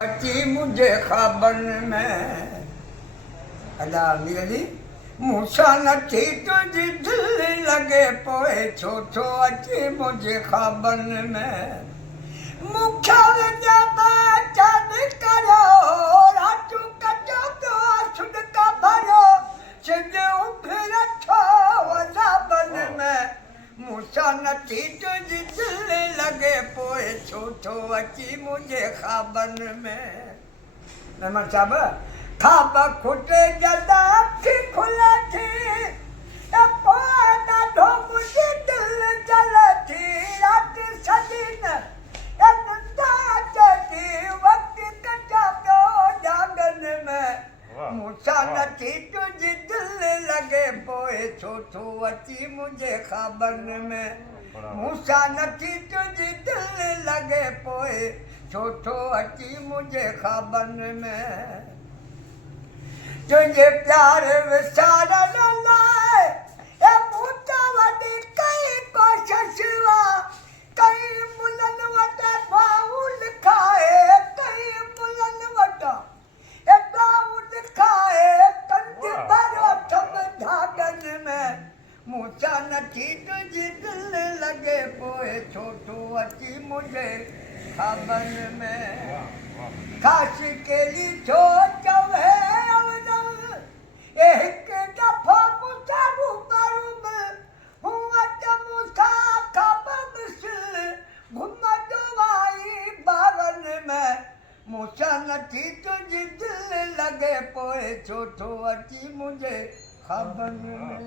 अची मुझे खबर में अदा मिली मूसा नथी तुझी दिल लगे पोए छो छो अची मुझे खबर में मुख्या चंद करो रातू कचो तो सुन का भरो सिंध उभर छो वजाबन में मूसा नथी तुझी दिल लगे पोए छो छो अची मुझे खबर में मेहमान साहब खाब खुटे जदा थी खुला थी ॾाढो मुझे दिल जल थी रात सजीन वक्त कचा पियो जागन में मूसा नथी तुझी दिल लगे पोए छो छो अची मुझे खबर में मूसा नथी तुझी दिल लगे पोए छो छो अची मुझे खबर में तुझे प्यार विसारण लाए ए मूता वडी कई कोशिश हुआ कई मुलन वटा बाउल खाए कई मुलन वटा ए बाउल खाए कंज भरो थम धागन में मूसा नथी तुझी दिल लगे पोए छोटो अची मुझे खबर में खास के लिए छो चवे एक दफा मूसा रूबरू हुआ जब मूसा खबर मिसल घुमत वाई बावन में मूसा नथी तुझी दिल लगे पोए छोटो अची मुझे खबर में